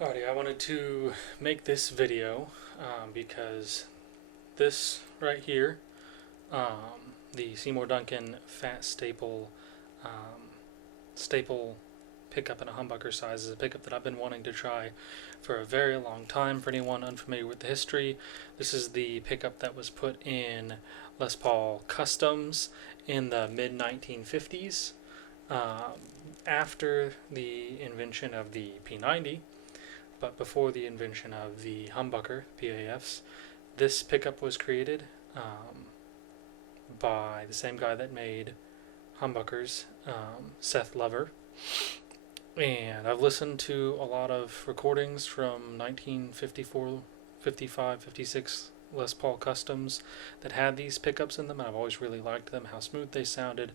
Alrighty, I wanted to make this video because this right here, the Seymour Duncan Phat staple pickup in a humbucker size, is a pickup that I've been wanting to try for a very long time. For anyone unfamiliar with the history, this is the pickup that was put in Les Paul Customs in the mid-1950s after the invention of the P90. But before the invention of the humbucker, PAFs, this pickup was created by the same guy that made humbuckers, Seth Lover. And I've listened to a lot of recordings from 1954, 55, 56 Les Paul Customs that had these pickups in them, and I've always really liked them, how smooth they sounded.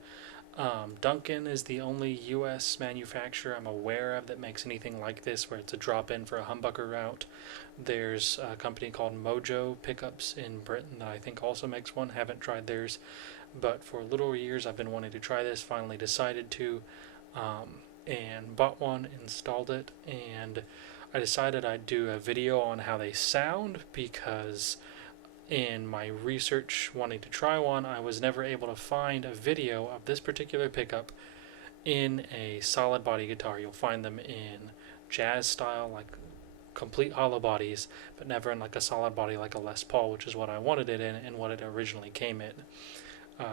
Duncan is the only U.S. manufacturer I'm aware of that makes anything like this, where it's a drop-in for a humbucker route. There's a company called Mojo Pickups in Britain that I think also makes one. Haven't tried theirs, but for little years I've been wanting to try this. Finally decided to, and bought one, installed it, and I decided I'd do a video on how they sound, because in my research wanting to try one, I was never able to find a video of this particular pickup in a solid body guitar. You'll find them in jazz style, like complete hollow bodies, but never in like a solid body like a Les Paul, which is what I wanted it in and what it originally came in.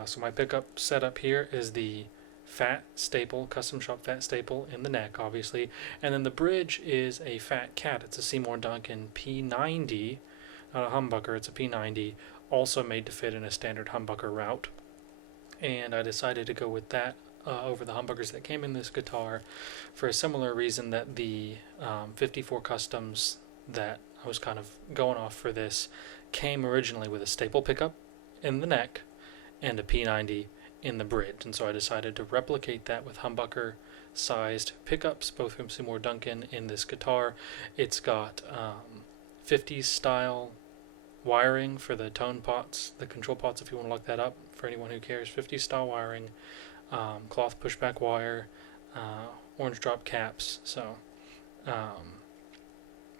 So my pickup setup here is the Phat staple, custom shop Phat staple in the neck, obviously, and then the bridge is a Phat Cat. It's a Seymour Duncan P90. Not a humbucker, it's a P90, also made to fit in a standard humbucker route. And I decided to go with that over the humbuckers that came in this guitar for a similar reason that the 54 Customs that I was kind of going off for this came originally with a staple pickup in the neck and a P90 in the bridge. And so I decided to replicate that with humbucker sized pickups, both from Seymour Duncan in this guitar. It's got 50s style wiring for the tone pots, the control pots, if you want to look that up for anyone who cares. 50s style wiring, cloth pushback wire, orange drop caps. So thought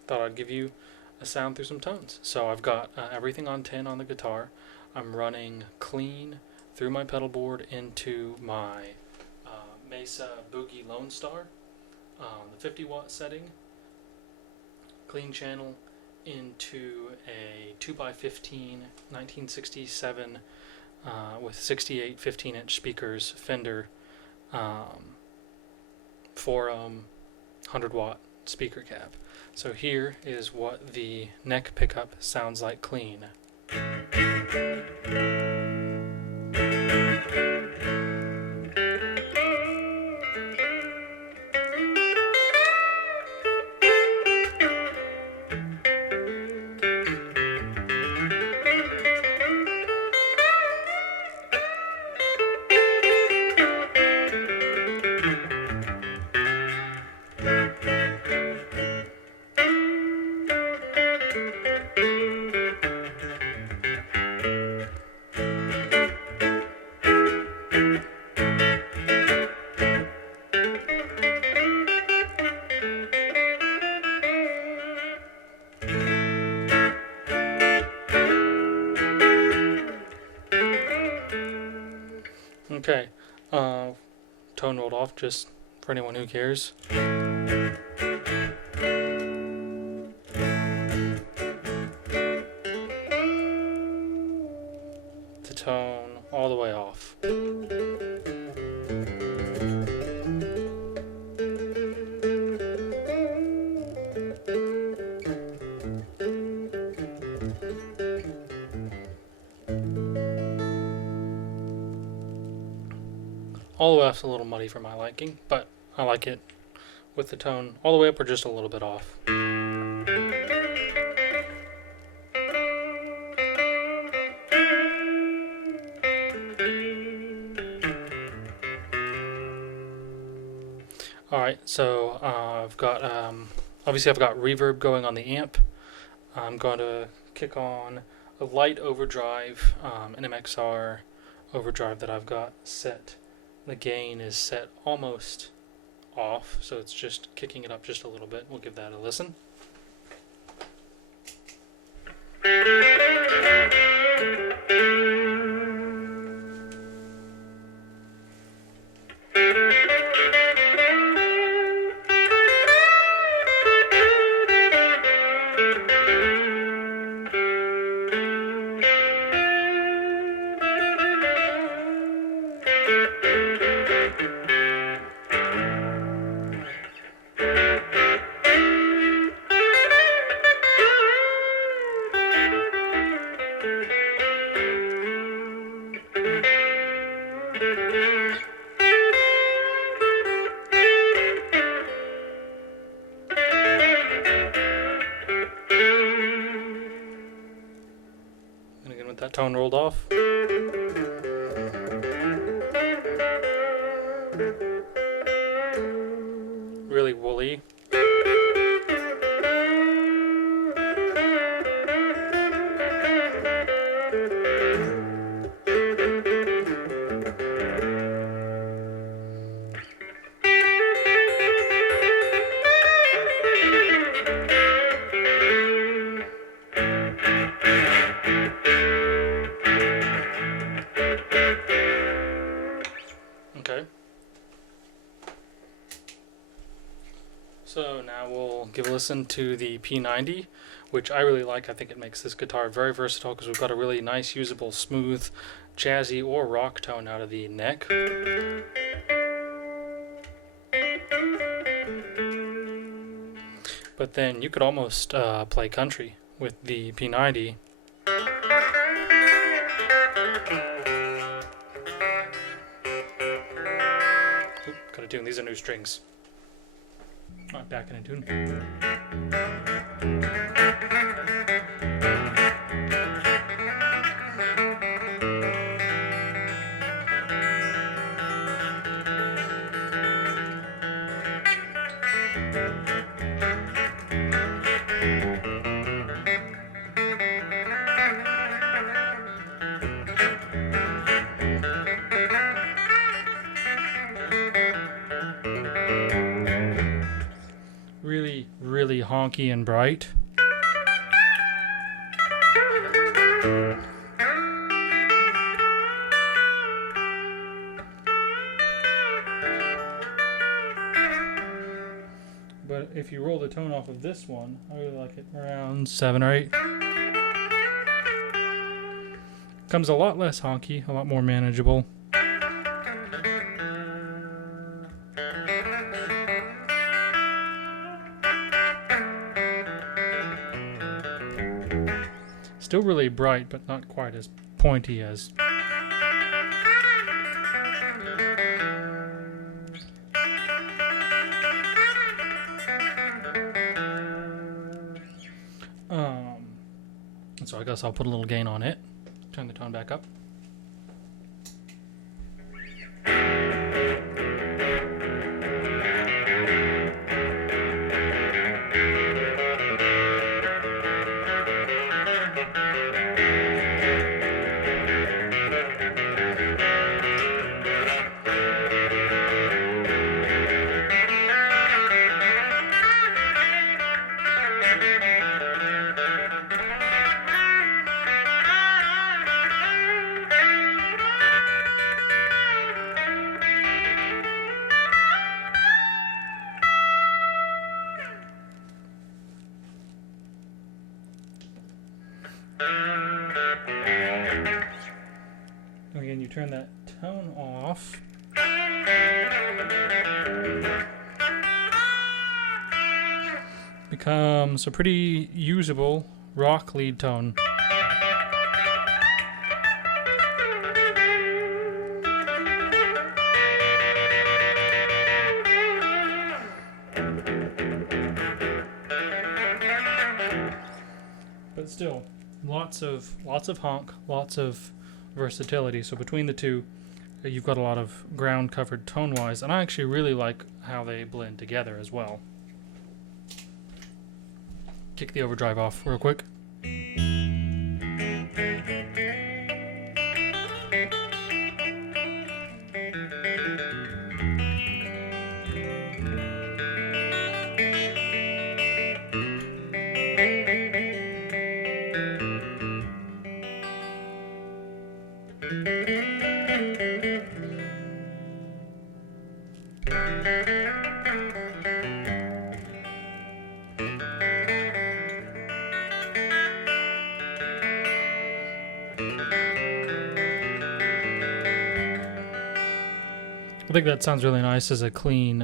I'd give you a sound through some tones. So I've got everything on 10 on the guitar. I'm running clean through my pedal board into my Mesa Boogie Lone Star, the 50 watt setting, clean channel into a 2x15 1967 with 68 15-inch speakers, Fender 4-ohm 100-watt speaker cap. So here is what the neck pickup sounds like clean. Okay, tone rolled off just for anyone who cares. The tone all the way off. All the way off's a little muddy for my liking, but I like it with the tone all the way up or just a little bit off. Alright, so I've got, obviously I've got reverb going on the amp. I'm going to kick on a light overdrive, an MXR overdrive that I've got set. The gain is set almost off, so it's just kicking it up just a little bit. We'll give that a listen. And again with that tone rolled off. Really woolly. Okay. So now we'll give a listen to the P90, which I really like. I think it makes this guitar very versatile because we've got a really nice, usable, smooth, jazzy, or rock tone out of the neck. But then you could almost play country with the P90. Oop, gotta tune. These are new strings. Not back in a tune. Really, really honky and bright. But if you roll the tone off of this one, I really like it around 7 or 8. Comes a lot less honky, a lot more manageable. Still really bright, but not quite as pointy as. So I guess I'll put a little gain on it. Turn the tone back up. Again, you turn that tone off. Becomes a pretty usable rock lead tone. But still, lots of honk, lots of versatility. So between the two, you've got a lot of ground covered tone wise, and I actually really like how they blend together as well. Kick the overdrive off real quick. I think that sounds really nice as a clean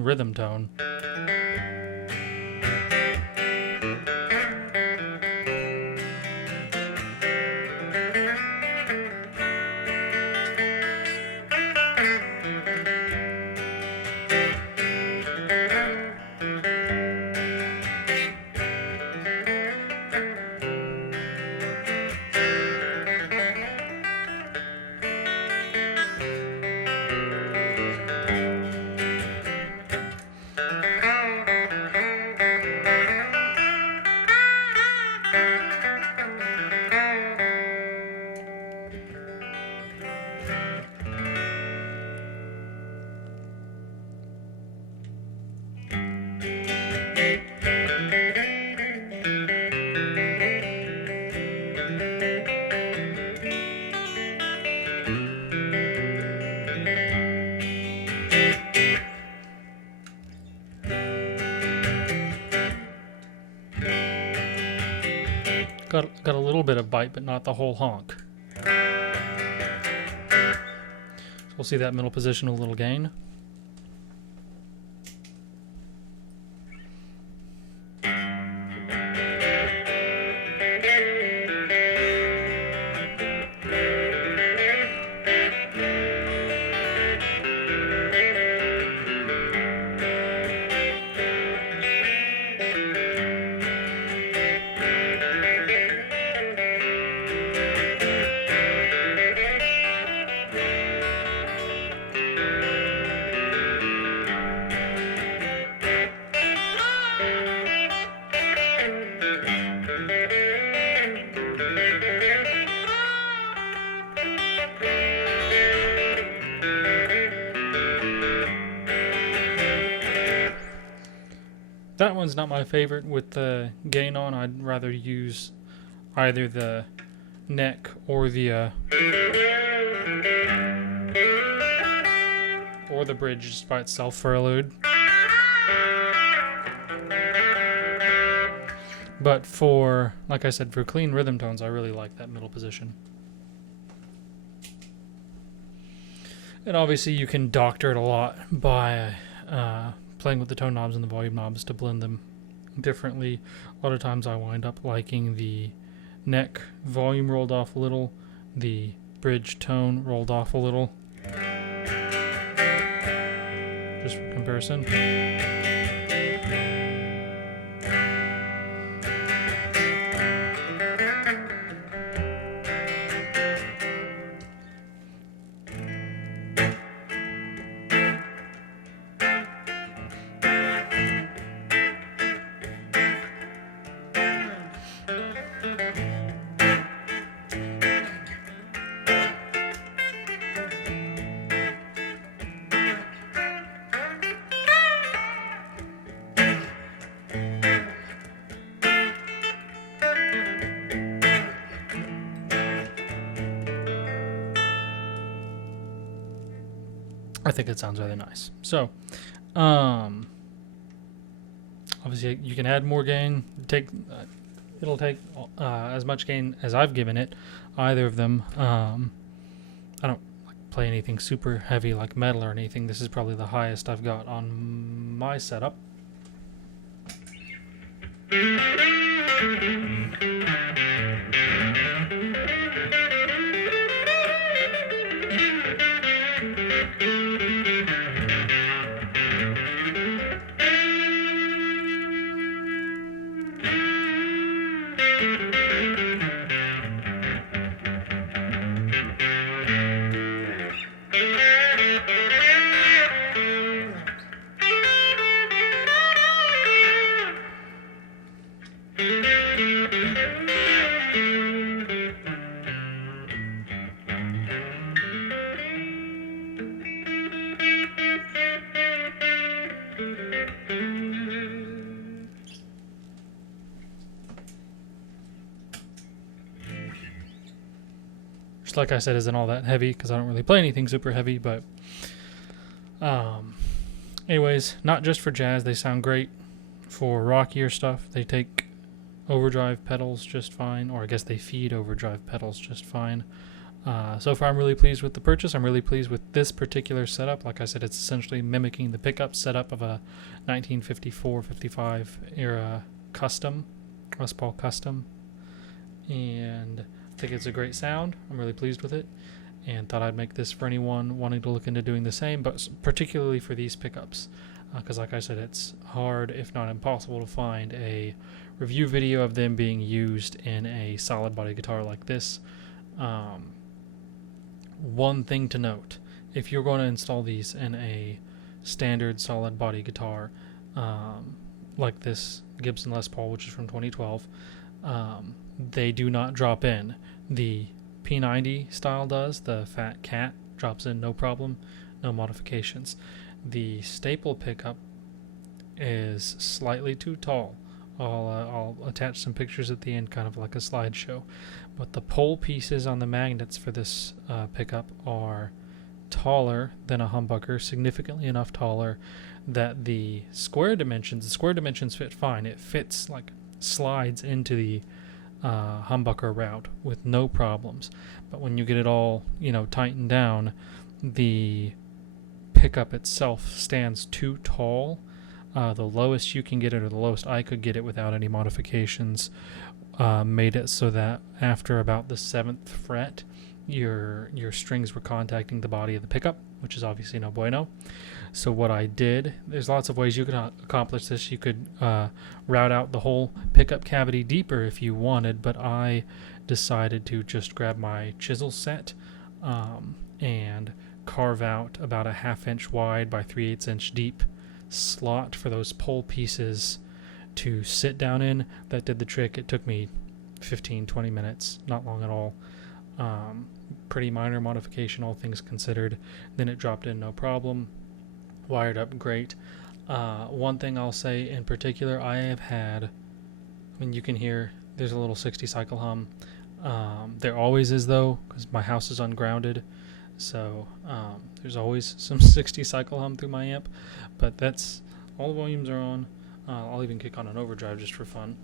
rhythm tone. Got a little bit of bite, but not the whole honk. So we'll see that middle position a little gain. That one's not my favorite with the gain on. I'd rather use either the neck or the bridge just by itself for a load. But for, like I said, for clean rhythm tones, I really like that middle position. And obviously you can doctor it a lot by playing with the tone knobs and the volume knobs to blend them differently. A lot of times I wind up liking the neck volume rolled off a little, the bridge tone rolled off a little, just for comparison. I think it sounds really nice. So, obviously you can add more gain. It'll take as much gain as I've given it, either of them. I don't play anything super heavy like metal or anything. This is probably the highest I've got on my setup. Just like I said, isn't all that heavy because I don't really play anything super heavy, but anyways, not just for jazz, they sound great for rockier stuff. They take overdrive pedals just fine, or I guess they feed overdrive pedals just fine. So far, I'm really pleased with the purchase. I'm really pleased with this particular setup. Like I said, it's essentially mimicking the pickup setup of a 1954-55 era custom, Les Paul custom. And I think it's a great sound. I'm really pleased with it, and thought I'd make this for anyone wanting to look into doing the same, but particularly for these pickups. Because like I said, it's hard, if not impossible, to find a review video of them being used in a solid body guitar like this. One thing to note, if you're going to install these in a standard solid body guitar like this Gibson Les Paul, which is from 2012, they do not drop in. The P90 style does. The Phat Cat drops in no problem, no modifications. The staple pickup is slightly too tall. I'll attach some pictures at the end, kind of like a slideshow. But the pole pieces on the magnets for this pickup are taller than a humbucker, significantly enough taller that the square dimensions fit fine. It fits, like, slides into the humbucker route with no problems. But when you get it all, tightened down, the pickup itself stands too tall. The lowest you can get it, or the lowest I could get it without any modifications, made it so that after about the 7th fret, your strings were contacting the body of the pickup, which is obviously no bueno. So what I did, there's lots of ways you could accomplish this. You could route out the whole pickup cavity deeper if you wanted, but I decided to just grab my chisel set and carve out about a 1/2 inch wide by 3/8 inch deep slot for those pole pieces to sit down in. That did the trick. It took me 15-20 minutes, not long at all. Pretty minor modification, all things considered. Then it dropped in no problem, wired up great. One thing I'll say in particular, I have had, you can hear there's a little 60 cycle hum. There always is, though, because my house is ungrounded, so there's always some 60 cycle hum through my amp, but that's all the volumes are on. I'll even kick on an overdrive just for fun.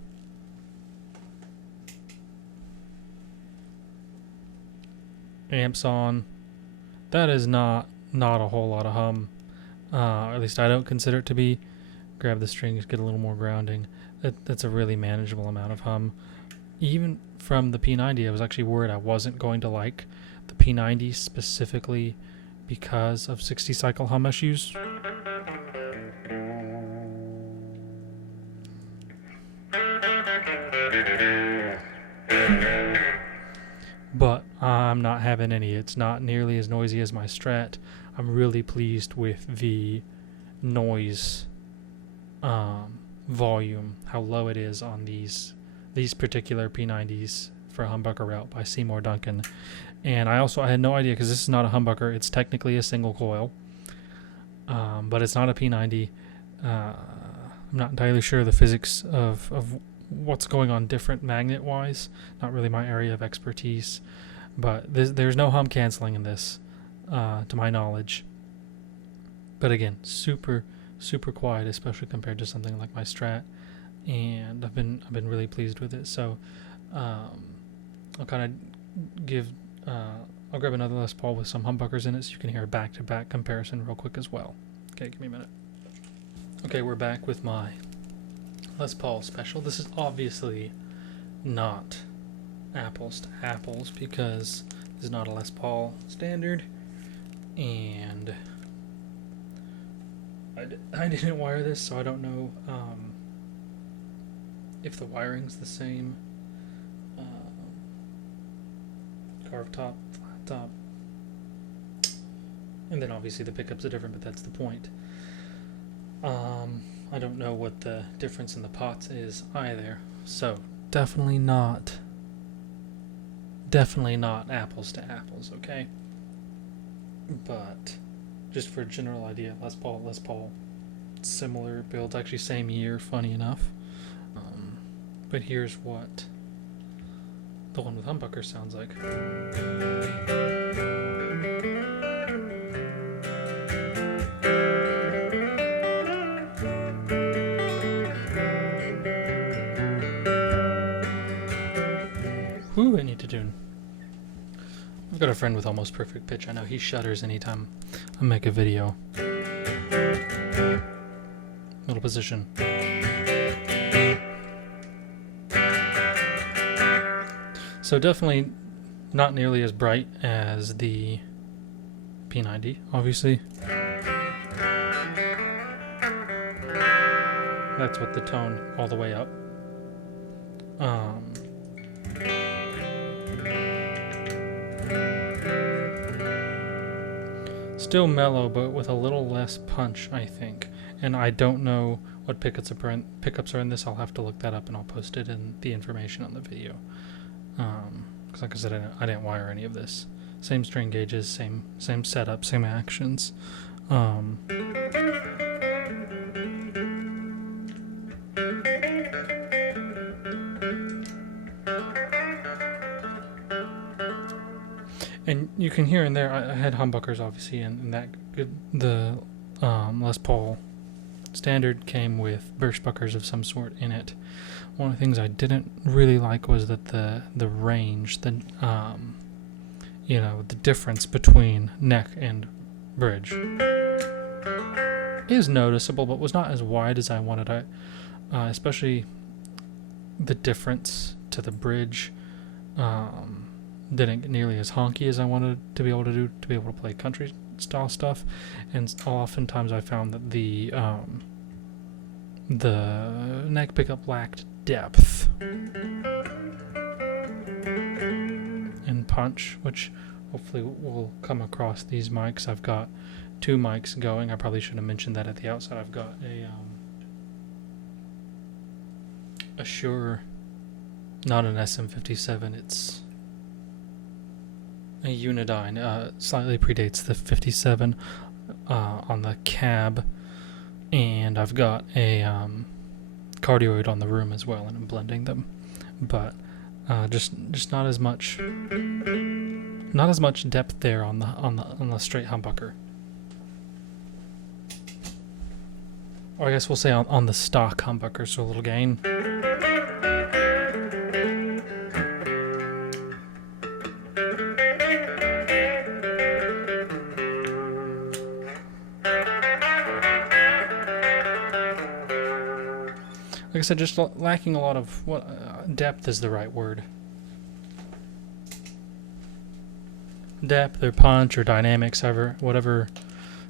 Amps on. That is not a whole lot of hum. At least I don't consider it to be. Grab the strings, get a little more grounding. That's a really manageable amount of hum. Even from the P90, I was actually worried I wasn't going to like the P90 specifically because of 60 cycle hum issues. But I'm not having any. It's not nearly as noisy as my Strat. I'm really pleased with the noise volume, how low it is on these particular P90s for a humbucker route by Seymour Duncan. And I had no idea, because this is not a humbucker. It's technically a single coil, but it's not a P90. I'm not entirely sure the physics of what's going on different magnet-wise. Not really my area of expertise. But there's no hum canceling in this, to my knowledge. But again, super, super quiet, especially compared to something like my Strat. And I've been really pleased with it. So I'll kind of give... I'll grab another Les Paul with some humbuckers in it so you can hear a back-to-back comparison real quick as well. Okay, give me a minute. Okay, we're back with my Les Paul special. This is obviously not apples to apples because this is not a Les Paul standard, and I didn't wire this, so I don't know if the wiring's the same. Carved top, flat top, and then obviously the pickups are different, but that's the point. I don't know what the difference in the pots is either, so definitely not apples to apples, okay? But just for a general idea, Les Paul, similar builds, actually same year, funny enough. But here's what the one with humbucker sounds like. Whew, I need to tune. I've got a friend with almost perfect pitch. I know he shudders anytime I make a video. Middle position. So definitely not nearly as bright as the P90, obviously. That's with the tone all the way up. Still mellow, but with a little less punch, I think. And I don't know what pickups are in this. I'll have to look that up, and I'll post it in the information on the video. Because like I said, I didn't wire any of this. Same string gauges, same setup, same actions. And you can hear in there, I had humbuckers obviously, and the Les Paul standard came with Birchbuckers of some sort in it. One of the things I didn't really like was that the range, the difference between neck and bridge is noticeable, but was not as wide as I wanted. Especially the difference to the bridge didn't get nearly as honky as I wanted to be able to play country style stuff, and oftentimes I found that the neck pickup lacked depth and punch, which hopefully will come across these mics. I've got 2 mics going. I probably should have mentioned that at the outset. I've got a Shure, not an SM57, it's a Unidyne, slightly predates the 57 on the cab, and I've got a cardioid on the room as well, and I'm blending them, but just not as much depth there on the straight humbucker, or I guess we'll say on the stock humbucker, so a little gain. Like I said, just lacking a lot of depth is the right word. Depth or punch or dynamics, whatever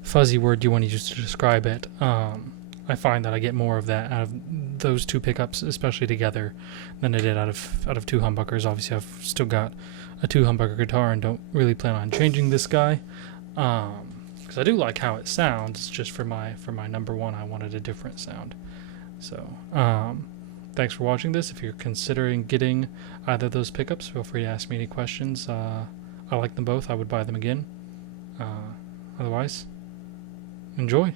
fuzzy word you want to use to describe it. I find that I get more of that out of those 2 pickups, especially together, than I did out of 2 humbuckers. Obviously, I've still got a 2 humbucker guitar and don't really plan on changing this guy, because I do like how it sounds. It's just for my number one, I wanted a different sound. So, thanks for watching this. If you're considering getting either of those pickups, feel free to ask me any questions. I like them both. I would buy them again. Otherwise, enjoy.